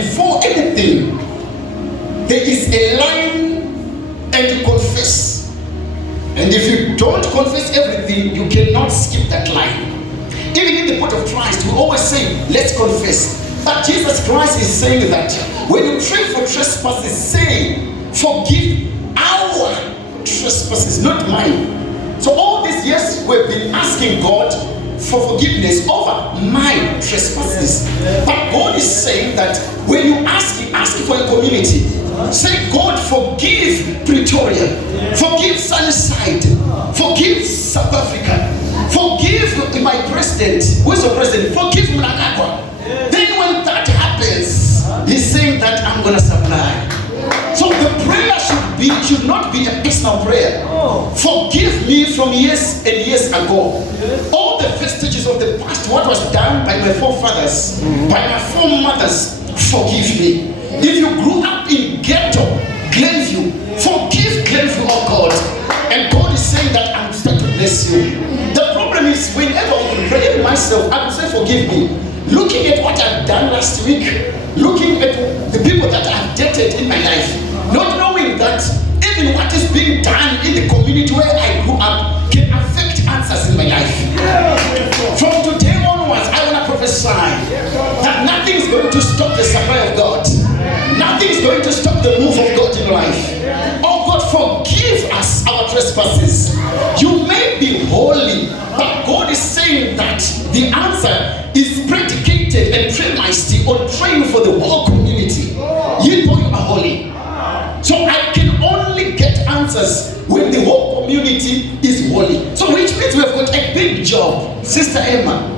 before anything, there is a line and you confess. And if you don't confess everything, you cannot skip that line. Even in the body of Christ, we always say, let's confess. But Jesus Christ is saying that when you pray for trespasses, say, forgive our trespasses, not mine. So all these years we've been asking God for forgiveness over my trespasses. But God is saying that when you ask for a community. Say, God, forgive Pretoria, forgive Sunnyside, forgive South Africa, forgive my president. Who is the president? Forgive Mnangagwa. Then when that happens, he's saying that I'm going to supply. So the prayer should not be a personal prayer. Forgive me from years and years ago. All the vestiges of the past, what was done by my forefathers, by my foremothers, forgive me. If you grew up in ghetto, Glenview, forgive Glenview, oh God. And God is saying that I'm starting to bless you. The problem is whenever I pray myself, I will say forgive me. Looking at what I've done last week, looking at the people that I've dated in my life, not knowing that even what is being done in the community where I grew up can affect answers in my life. From today onwards, I want to prophesy that nothing is going to stop the supply of God. Nothing is going to stop the move of God in life. Oh God, forgive us our trespasses. You may be holy, but God is saying that the answer is predicated and premised on praying for the whole community. You know you are holy. So I can only get answers when the whole community is holy. So which means we have got a big job, Sister Emma.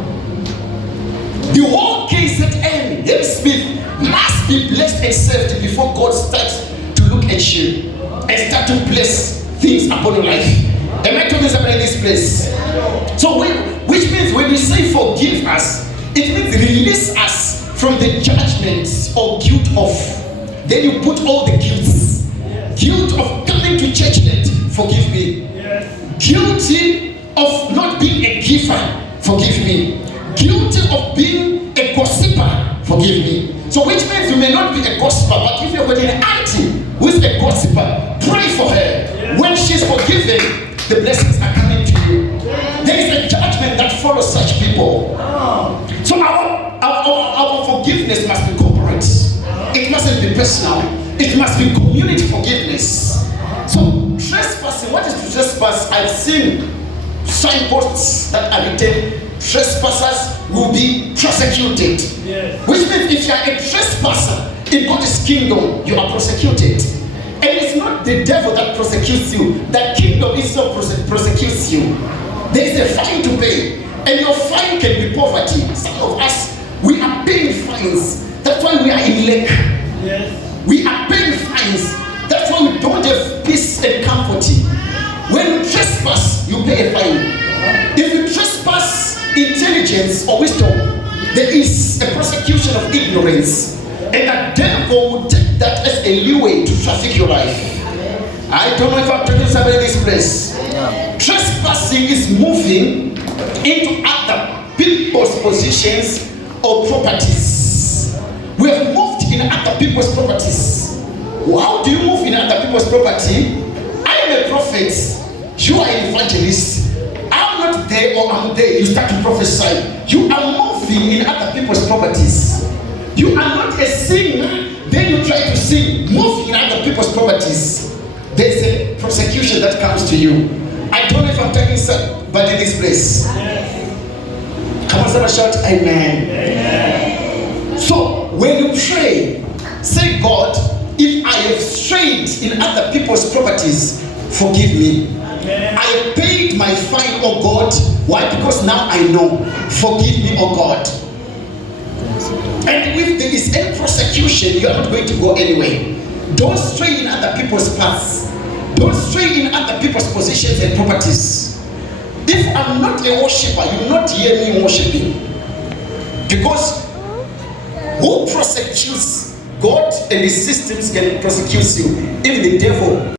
The whole KZN, Smith, must be blessed and saved before God starts to look at you and start to bless things upon your life. Am I talking about in this place? So which means when you say forgive us, it means release us from the judgments or guilt of. Then you put all the guilts. Guilt of coming to church late, forgive me. Guilty of not being a giver, forgive me. Guilty of being a gossiper, forgive me. So which means you may not be a gossiper, but if you've got an auntie who is a gossiper, pray for her. When she's forgiven, the blessings are coming to you. There is a judgment that follows such people. So our forgiveness must be corporate. It mustn't be personal. It must be community forgiveness. So trespassing, what is to trespass? I've seen signposts that are written, trespassers will be prosecuted. Which means if you are a trespasser in God's kingdom, you are prosecuted. And it's not the devil that prosecutes you. The kingdom itself prosecutes you. There is a fine to pay. And your fine can be poverty. Some of us, we are paying fines. That's why we are in lack. We are paying fines. That's why we don't have peace and comfort. When you trespass, you pay a fine. If you trespass intelligence or wisdom, there is a prosecution of ignorance. And the devil will take that as a leeway to traffic your life. I don't know if I'm talking to somebody in this place. Trespassing is moving into other people's positions or properties. We have moved in other people's properties. How do you move in other people's property? I am a prophet. You are an evangelist. I'm not there or I'm there. You start to prophesy. You are moving in other people's properties. You are not a singer. Then you try to sing. Move in other people's properties. There's a prosecution that comes to you. I don't know if I'm talking somebody in this place. Come on, someone shout amen. So when you pray, say, God, if I have strayed in other people's properties, forgive me. I have paid my fine, oh God. Why? Because now I know. Forgive me, oh God. And if there is any prosecution, you are not going to go anywhere. Don't stray in other people's paths. Don't stray in other people's positions and properties. If I'm not a worshiper, you will not hear me worshiping. Because who prosecutes God and his systems can prosecute you? Even the devil.